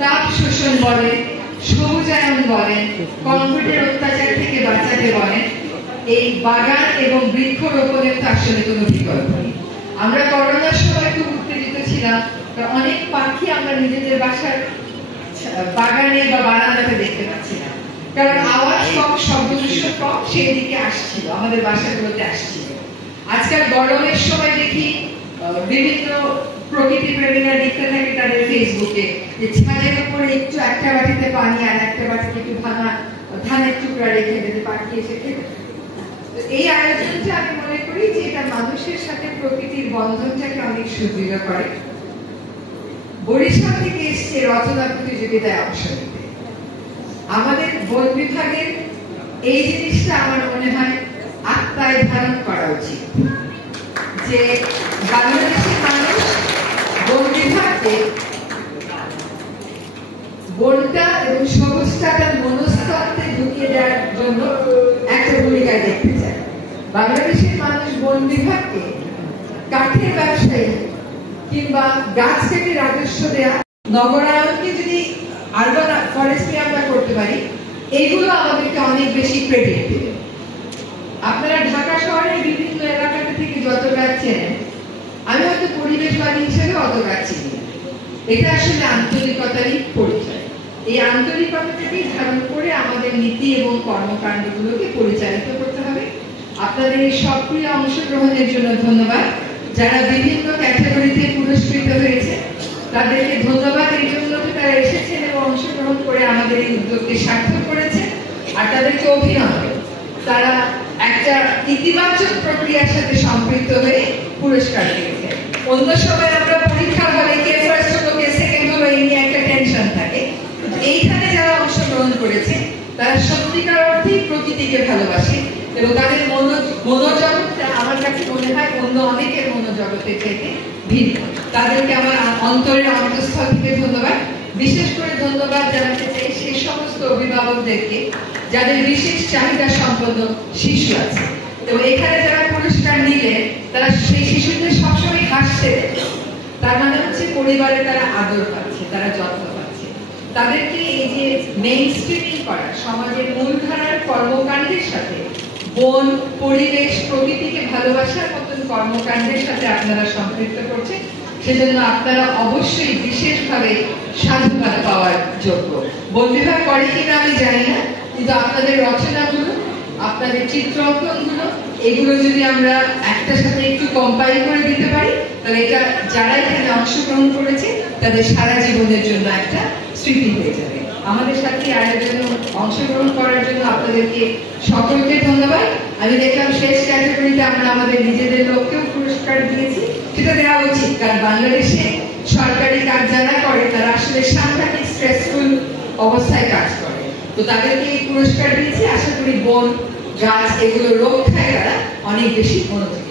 তাপ শোষণ বলেন, সবুজায়ন বলেন, কংক্রিটের অত্যাচার থেকে বাঁচাতে বলেন, এই বাগান এবং বৃক্ষরোপণের তো আসলে কোনো বিকল্প নেই। আমরা করোনার সময় খুব উত্তেজিত ছিলাম, অনেক পাখি আমরা নিজেদের বাসার বাগানে বা বারান্দাতে দেখতে পাচ্ছি না, কারণ আওয়াজ কম, শব্দ দূষণ কম, সেই দিকে আসছিল, আমাদের বাসাগুলোতে আসছিল। আজকাল গরমের সময় দেখি বিভিন্ন প্রকৃতি প্রেমীরা লিখতে থাকে তাদের ফেসবুকে যে ছাদের উপরে একটু একটা বাটিতে পানি আর একটা বাটিতে একটু ধানের টুকরা রেখে দিতে পাখি এসে খেতে। এই আয়োজনটা আমি মনে করি যে এটা মানুষের সাথে প্রকৃতির বন্ধনটাকে অনেক সুদৃঢ় করে। বরিশাল থেকে এসছে রচনা প্রতিযোগিতায় অংশ নিতে। আমাদের বন বিভাগের এই জিনিসটা আমার মনে হয় আত্মায় ধারণ করা উচিত যে বাংলাদেশের মানুষ বন বিভাগকে বনটা এবং সবুজটাকে মনস্তত্ত্বে ঢুকিয়ে দেওয়ার জন্য একটা ভূমিকা দেখতে চায়। বাংলাদেশের মানুষ বন বিভাগকে কাঠের ব্যবসায়ী কিংবা গাছ কেটে রাজস্ব দেয়া, নগরায়নকে যদি আরবান ফরেস্ট্রি আমরা করতে পারি, এইগুলো আমাদেরকে অনেক বেশি ক্রেডিট দেবে। আপনারা ঢাকা শহরের বিভিন্ন এলাকাটা থেকে যত গাছ চেনেন, আমি হয়তো পরিবেশবাদী হিসেবে অত গাছ চিনি না। এটা আসলে আন্তরিকতারই পরিচয়। এই আন্তরিকতাটাকে ধারণ করে আমাদের নীতি এবং কর্মকাণ্ডগুলোকে পরিচালিত করতে হবে। আপনাদের এই সক্রিয় অংশগ্রহণের জন্য ধন্যবাদ। যারা বিভিন্ন ক্যাটাগরিতে পুরস্কৃত হয়েছে তাদেরকে ধন্যবাদ এই জন্য তারা এসেছেন এবং অংশগ্রহণ করে আমাদের এই উদ্যোগকে সার্থক করেছে, আর তাদেরকে অভিনন্দন। তারা একটা ইতিবাচক প্রক্রিয়ার সাথে সম্পৃক্ত হয়ে পুরস্কার পেয়েছে। অন্য সময় আমরা পরীক্ষা হলে কে ফার্স্ট হলো কে সেকেন্ড হলো এই নিয়ে একটা টেনশন থাকে। এইখানে যারা অংশগ্রহণ করেছে তারা সত্যিকার অর্থেই প্রকৃতিকে ভালোবাসে এবং তাদের মনোজগৎটা আমার কাছে মনে হয় অন্য অনেকের মনোজগতের থেকে ভিন্ন। তাদেরকে আমার অন্তরের অন্তঃস্থল থেকে ধন্যবাদ। বিশেষ করে ধন্যবাদ জানাতে চাই সেই সমস্ত অভিভাবকদেরকে যাদের বিশেষ চাহিদা সম্পন্ন শিশু আছে এবং এখানে যারা পুরস্কার নিলেন তারা সেই শিশুদের সবসময় হাসতে দেখে, তার মানে হচ্ছে পরিবারে তারা আদর পাচ্ছে, তারা যত্ন পাচ্ছে। তাদেরকে এই যে মেইন স্ট্রিমিং করা, সমাজের মূলধারার কর্মকাণ্ডের সাথে বন, পরিবেশ, প্রকৃতিকে ভালোবাসার মতন কর্মকাণ্ডের সাথে আপনারা সম্পৃক্ত করছেন, সেজন্য আপনারা অবশ্যই বিশেষভাবে সাধুবাদ পাওয়ার যোগ্য। বন বিভাগ করে কিনা আমি জানি না, কিন্তু আপনাদের রচনাগুলো, আপনাদের চিত্র অঙ্কনগুলো, এগুলো যদি আমরা একটার সাথে একটু কম্পাইল করে দিতে পারি, তাহলে এটা যারা এখানে অংশগ্রহণ করেছে তাদের সারা জীবনের জন্য একটা স্মৃতি হয়ে যাবে। আমাদের সাথে আয়োজনে অংশগ্রহণ করার জন্য আপনাদেরকে সকলকে ধন্যবাদ। আমি দেখলাম শেষ ক্যাটাগরিতে আমরা আমাদের নিজেদের লোককেও পুরস্কার দিয়েছি, সেটা দেওয়া উচিত, কারণ বাংলাদেশে সরকারি কাজ যারা করে তারা আসলে সাংঘাতিক স্ট্রেসফুল অবস্থায় কাজ করে, তো তাদেরকে এই পুরস্কার দিয়েছি। আশা করি বন, গাছ এগুলো রক্ষায় তারা অনেক বেশি মনোযোগ